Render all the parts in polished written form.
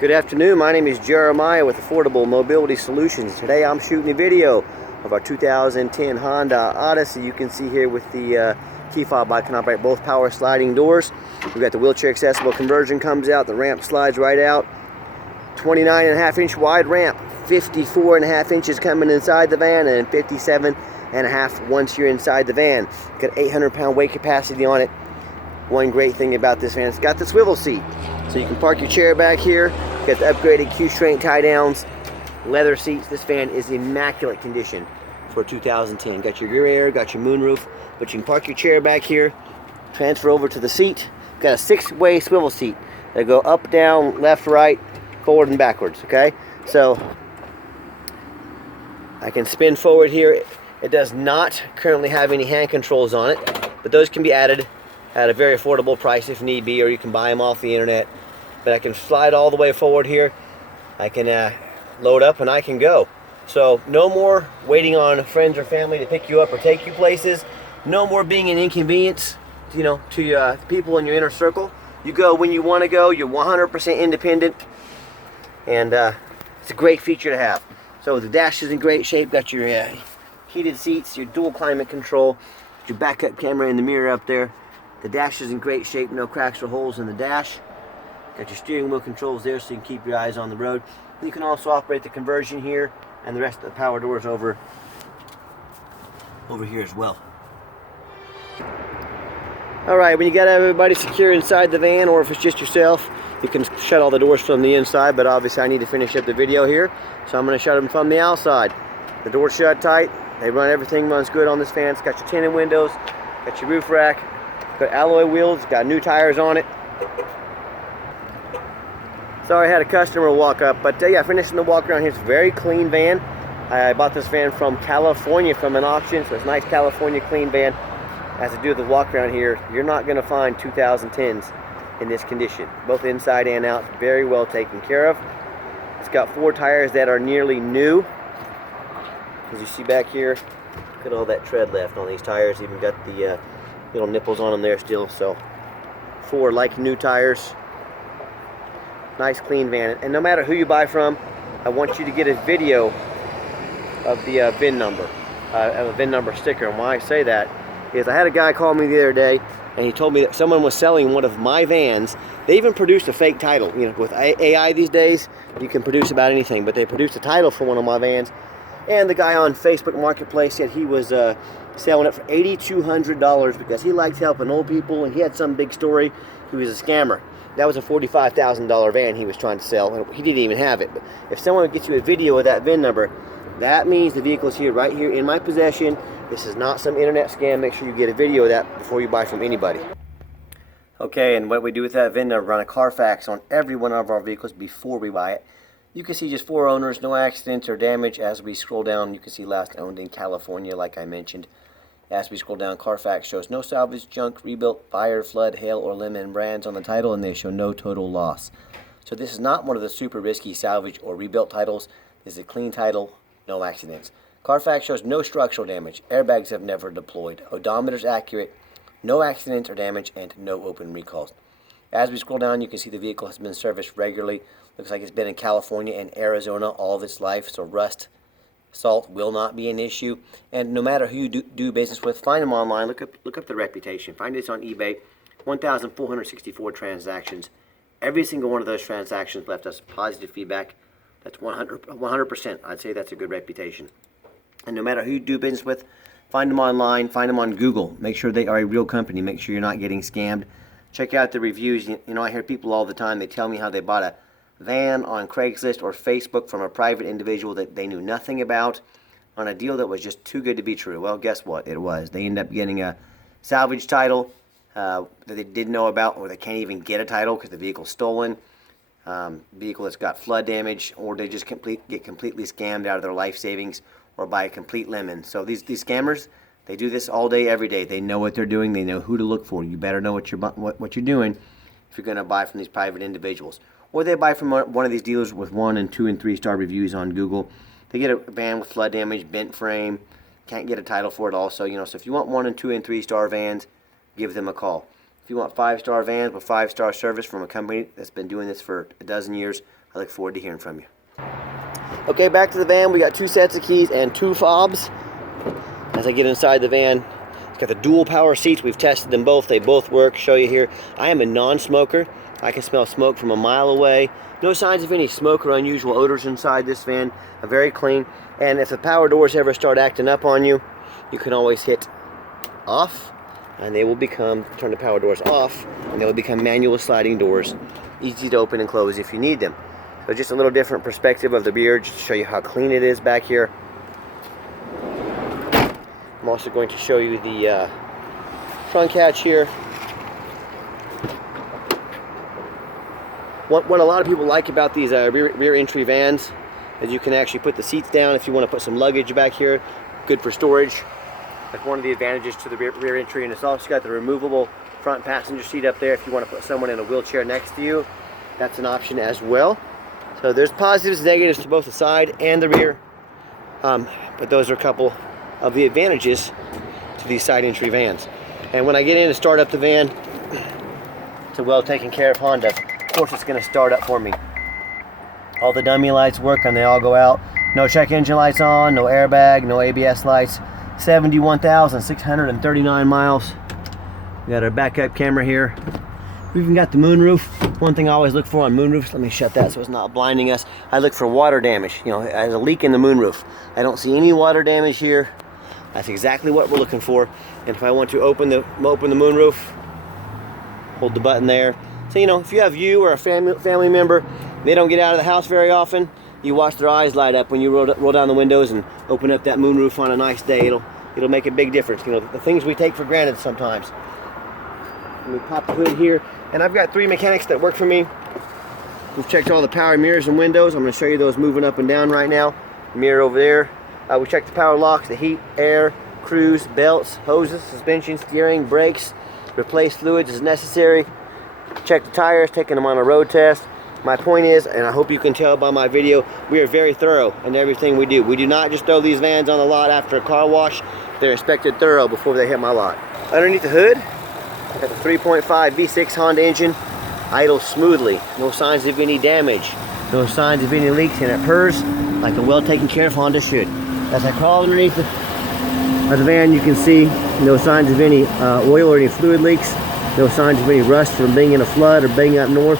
Good afternoon, my name is Jeremiah with Affordable Mobility Solutions. Today I'm shooting a video of our 2010 Honda Odyssey. You can see here with the key fob, I can operate both power sliding doors. We've got the wheelchair accessible conversion comes out, the ramp slides right out. 29.5 inch wide ramp, 54.5 inches coming inside the van, and 57.5 once you're inside the van. Got 800-pound weight capacity on it. One great thing about this van, it's got the swivel seat. So you can park your chair back here. Got the upgraded Q-Strength tie downs, leather seats. This van is immaculate condition for 2010. Got your rear air, got your moonroof, but you can park your chair back here, transfer over to the seat. Got a 6-way swivel seat. They go up, down, left, right, forward, and backwards, okay? So I can spin forward here. It does not currently have any hand controls on it, but those can be added at a very affordable price if need be, or you can buy them off the internet. But I can slide all the way forward here. I can load up and I can go. So no more waiting on friends or family to pick you up or take you places. No more being an inconvenience, to people in your inner circle. You go when you want to go. You're 100% independent, and it's a great feature to have. So the dash is in great shape. Got your heated seats, your dual climate control, your backup camera in the mirror up there. The dash is in great shape, no cracks or holes in the dash. Got your steering wheel controls there so you can keep your eyes on the road. You can also operate the conversion here and the rest of the power doors over here as well. Alright, when you got everybody secure inside the van, or if it's just yourself, you can shut all the doors from the inside, but obviously I need to finish up the video here, so I'm going to shut them from the outside. The doors shut tight, everything runs good on this van. It's got your tinted windows, got your roof rack, got alloy wheels, got new tires on it. Sorry I had a customer walk up, but yeah, finishing the walk around here. It's a very clean van. I bought this van from California from an auction, so it's a nice California clean van. As I do the walk around here, you're not going to find 2010s in this condition. Both inside and out, very well taken care of. It's got 4 tires that are nearly new. As you see back here, look at all that tread left on these tires. Even got the little nipples on them there still. So 4 like new tires. Nice clean van. And no matter who you buy from, I want you to get a video of the VIN number, of a VIN number sticker. And why I say that is I had a guy call me the other day, and he told me that someone was selling one of my vans. They even produced a fake title. With AI these days, you can produce about anything, but they produced a title for one of my vans. And the guy on Facebook Marketplace said he was selling it for $8,200 because he likes helping old people, and he had some big story. He was a scammer. That was a $45,000 van he was trying to sell, and he didn't even have it. But if someone gets you a video of that VIN number, that means the vehicle is here, right here in my possession. This is not some internet scam. Make sure you get a video of that before you buy from anybody. Okay, and what we do with that VIN number, run a Carfax on every one of our vehicles before we buy it. You can see just 4 owners, no accidents or damage. As we scroll down, you can see last owned in California, like I mentioned. As we scroll down, Carfax shows no salvage, junk, rebuilt, fire, flood, hail, or lemon brands on the title, and they show no total loss. So this is not one of the super risky salvage or rebuilt titles. This is a clean title, no accidents. Carfax shows no structural damage. Airbags have never deployed. Odometer's accurate, no accidents or damage, and no open recalls. As we scroll down, you can see the vehicle has been serviced regularly. Looks like it's been in California and Arizona all of its life, so rust, salt will not be an issue. And no matter who you do business with, find them online. Look up the reputation. Find this on eBay. 1,464 transactions. Every single one of those transactions left us positive feedback. That's 100%. I'd say that's a good reputation. And no matter who you do business with, find them online. Find them on Google. Make sure they are a real company. Make sure you're not getting scammed. Check out the reviews. I hear people all the time. They tell me how they bought a van on Craigslist or Facebook from a private individual that they knew nothing about on a deal that was just too good to be true. Well, guess what? It was. They ended up getting a salvage title that they didn't know about, or they can't even get a title because the vehicle's stolen. Vehicle that's got flood damage, or they just get completely scammed out of their life savings or buy a complete lemon. So these scammers, they do this all day, every day. They know what they're doing. They know who to look for. You better know what you're doing if you're going to buy from these private individuals. Or they buy from one of these dealers with 1 and 2 and 3 star reviews on Google. They get a van with flood damage, bent frame, can't get a title for it also. So if you want 1 and 2 and 3 star vans, give them a call. If you want 5-star vans with 5-star service from a company that's been doing this for a dozen years, I look forward to hearing from you. Okay, back to the van. We got 2 sets of keys and 2 fobs. As I get inside the van, it's got the dual power seats. We've tested them both. They both work. Show you here. I am a non-smoker. I can smell smoke from a mile away. No signs of any smoke or unusual odors inside this van. Very clean. And if the power doors ever start acting up on you, you can always hit off, and they will turn the power doors off, and they will become manual sliding doors, easy to open and close if you need them. So just a little different perspective of the rear, just to show you how clean it is back here. I'm also going to show you the trunk hatch here. What a lot of people like about these rear entry vans is you can actually put the seats down if you want to put some luggage back here. Good for storage. That's one of the advantages to the rear entry, and it's also got the removable front passenger seat up there if you want to put someone in a wheelchair next to you. That's an option as well. So there's positives and negatives to both the side and the rear, but those are a couple of the advantages to these side entry vans. And when I get in to start up the van, it's a well taken care of Honda. Of course it's going to start up for me. All the dummy lights work and they all go out. No check engine lights on, no airbag, no ABS lights. 71,639 miles. We got our backup camera here. We even got the moonroof. One thing I always look for on moonroofs, let me shut that so it's not blinding us. I look for water damage. You know, there's a leak in the moonroof. I don't see any water damage here. That's exactly what we're looking for. And if I want to open the moonroof, hold the button there. So, you know, if you have or a family member, they don't get out of the house very often, you watch their eyes light up when you roll down the windows and open up that moonroof on a nice day. It'll make a big difference. You know, the things we take for granted sometimes. Let me pop the hood here, and I've got 3 mechanics that work for me. We've checked all the power mirrors and windows. I'm going to show you those moving up and down right now. Mirror over there. We checked the power locks, the heat, air, cruise, belts, hoses, suspension, steering, brakes. Replace fluids as necessary. Check the tires, taking them on a road test. My point is, and I hope you can tell by my video, we are very thorough in everything we do. We do not just throw these vans on the lot after a car wash. They're inspected thorough before they hit my lot. Underneath the hood, I got the 3.5 V6 Honda engine, idles smoothly. No signs of any damage. No signs of any leaks, and it purrs like a well taken care of Honda should. As I crawl underneath the van, you can see no signs of any oil or any fluid leaks. No signs of any rust from being in a flood or being up north.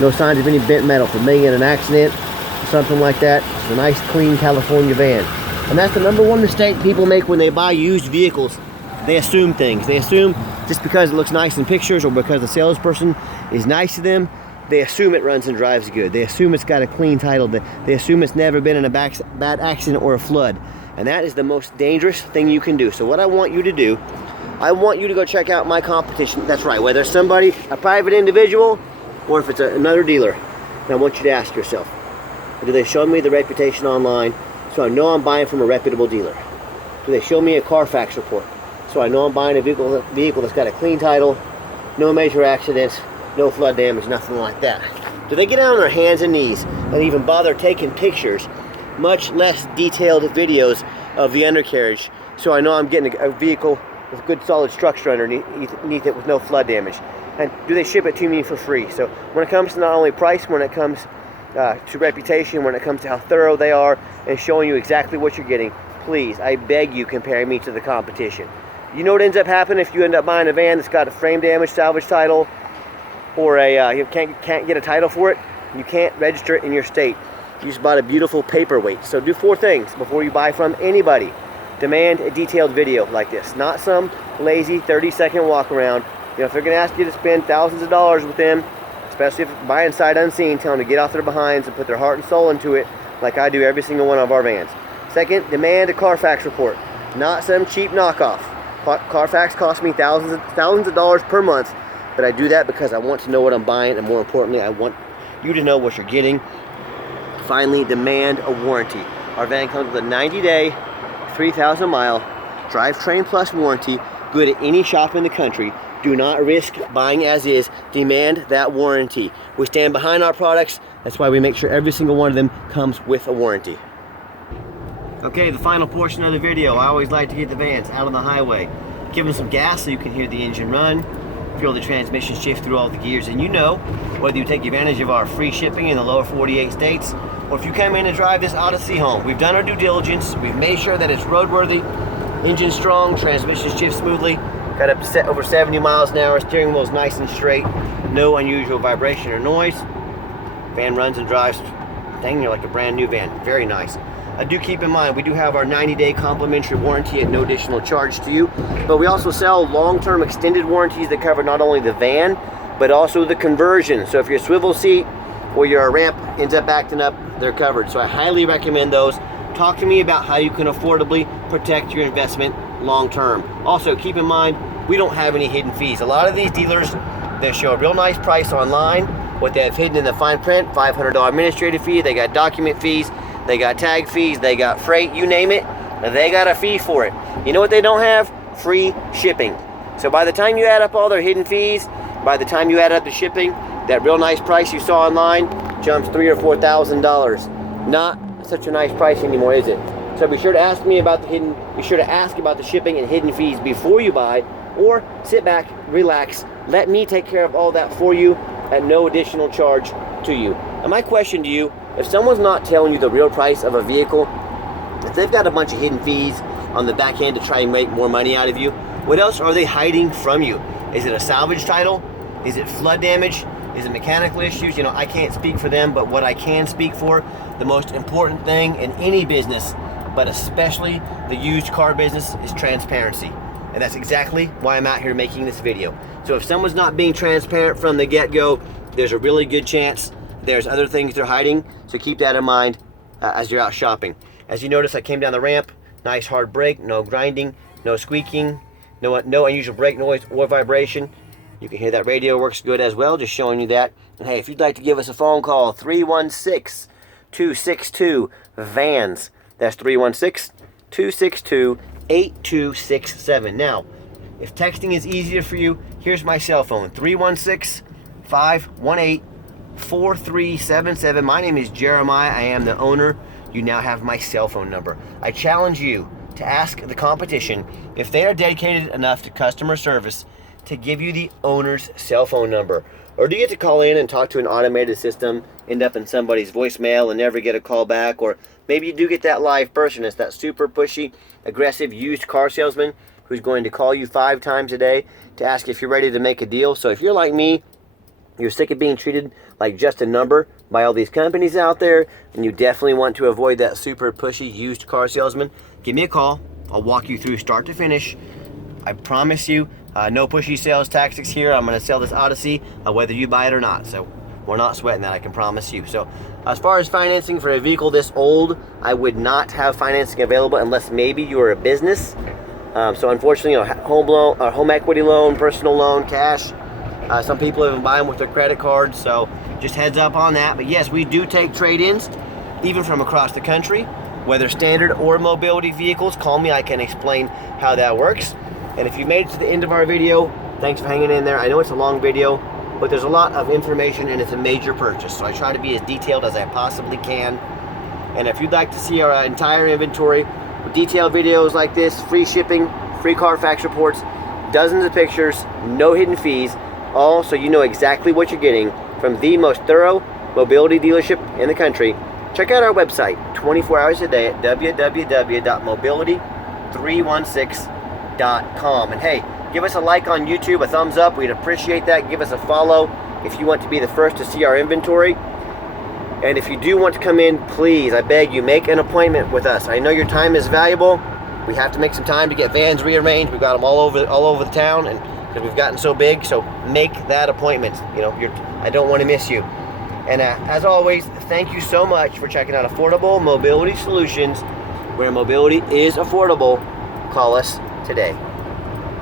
No signs of any bent metal from being in an accident or something like that. It's a nice, clean California van. And that's the #1 mistake people make when they buy used vehicles. They assume things. They assume just because it looks nice in pictures or because the salesperson is nice to them, they assume it runs and drives good. They assume it's got a clean title. They assume it's never been in a bad accident or a flood. And that is the most dangerous thing you can do. So what I want you to do, I want you to go check out my competition. That's right, whether it's somebody, a private individual, or if it's another dealer. And I want you to ask yourself, do they show me the reputation online so I know I'm buying from a reputable dealer? Do they show me a Carfax report so I know I'm buying a vehicle that's got a clean title, no major accidents, no flood damage, nothing like that? Do they get down on their hands and knees and even bother taking pictures, much less detailed videos of the undercarriage, so I know I'm getting a vehicle with good solid structure underneath it with no flood damage? And do they ship it to me for free? So when it comes to not only price, when it comes to reputation, when it comes to how thorough they are and showing you exactly what you're getting, please, I beg you, compare me to the competition. You know what ends up happening if you end up buying a van that's got a frame damage salvage title, or you can't get a title for it? You can't register it in your state. You just bought a beautiful paperweight. So do 4 things before you buy from anybody. Demand a detailed video like this, not some lazy 30-second walk around. You know, if they're going to ask you to spend thousands of dollars with them, especially if buying sight unseen, tell them to get off their behinds and put their heart and soul into it, like I do every single one of our vans. Second, demand a Carfax report, not some cheap knockoff. Carfax costs me thousands of dollars per month, but I do that because I want to know what I'm buying, and more importantly, I want you to know what you're getting. Finally, demand a warranty. Our van comes with a 90-day, 3,000-mile drivetrain plus warranty, good at any shop in the country. Do not risk buying as is. Demand that warranty. We stand behind our products. That's why we make sure every single one of them comes with a warranty. Okay, the final portion of the video. I always like to get the vans out on the highway. Give them some gas so you can hear the engine run. feel the transmission shift through all the gears. And you know, whether you take advantage of our free shipping in the lower 48 states, or if you come in and drive this Odyssey home, we've done our due diligence. We've made sure that it's roadworthy, engine strong, transmission shifts smoothly, got up to over 70 miles an hour, steering wheel's nice and straight, no unusual vibration or noise. Van runs and drives dang near like a brand new van. Very nice. Do keep in mind, we do have our 90-day complimentary warranty at no additional charge to you, but we also sell long-term extended warranties that cover not only the van, but also the conversion. So if your swivel seat or your ramp ends up acting up, they're covered. So I highly recommend those. Talk to me about how you can affordably protect your investment long-term. Also, keep in mind, we don't have any hidden fees. A lot of these dealers, they show a real nice price online. What they have hidden in the fine print, $500 administrative fee, they got document fees, they got tag fees, they got freight, you name it, they got a fee for it. You know what they don't have? Free shipping. So by the time you add up all their hidden fees, by the time you add up the shipping, that real nice price you saw online jumps $3,000 or $4,000. Not such a nice price anymore, is it? So be sure to ask me about the shipping and hidden fees before you buy, or sit back, relax, let me take care of all that for you at no additional charge to you. And my question to you, if someone's not telling you the real price of a vehicle, if they've got a bunch of hidden fees on the back end to try and make more money out of you, what else are they hiding from you? Is it a salvage title? Is it flood damage? Is it mechanical issues? You know, I can't speak for them, but what I can speak for, the most important thing in any business, but especially the used car business, is transparency. And that's exactly why I'm out here making this video. So if someone's not being transparent from the get-go, there's a really good chance there's other things they're hiding. So keep that in mind as you're out shopping. As you notice, I came down the ramp, nice hard brake, no grinding, no squeaking, no unusual brake noise or vibration. You can hear that radio works good as well, just showing you that. And hey, if you'd like to give us a phone call, 316-262-VANS. That's 316-262-8267. Now, if texting is easier for you, here's my cell phone, 316-518-4377. My name is Jeremiah. I am the owner. You now have my cell phone number. I challenge you to ask the competition if they are dedicated enough to customer service to give you the owner's cell phone number. Or do you get to call in and talk to an automated system, end up in somebody's voicemail and never get a call back? Or maybe you do get that live person. It's that super pushy, aggressive used car salesman who's going to call you 5 times a day to ask if you're ready to make a deal. So if you're like me, you're sick of being treated like just a number by all these companies out there, and you definitely want to avoid that super pushy used car salesman, give me a call. I'll walk you through start to finish. I promise you, no pushy sales tactics here. I'm going to sell this Odyssey whether you buy it or not. So we're not sweating that, I can promise you. So as far as financing for a vehicle this old, I would not have financing available unless maybe you're a business. So unfortunately, home loan, home equity loan, personal loan, cash. Some people even buy them with their credit cards. So just heads up on that. But yes, we do take trade-ins, even from across the country, whether standard or mobility vehicles. Call me, I can explain how that works. And if you made it to the end of our video, thanks for hanging in there. I know it's a long video, but there's a lot of information and it's a major purchase. So I try to be as detailed as I possibly can. And if you'd like to see our entire inventory, detailed videos like this, free shipping, free Carfax reports, dozens of pictures, no hidden fees, all so you know exactly what you're getting from the most thorough mobility dealership in the country, check out our website 24 hours a day at www.mobility316.com. And hey, give us a like on YouTube, a thumbs up, we'd appreciate that. Give us a follow if you want to be the first to see our inventory. And if you do want to come in, please, I beg you, make an appointment with us. I know your time is valuable. We have to make some time to get vans rearranged. We've got them all over the town, and because we've gotten so big. So make that appointment. I don't want to miss you. And as always, thank you so much for checking out Affordable Mobility Solutions, where mobility is affordable. Call us today.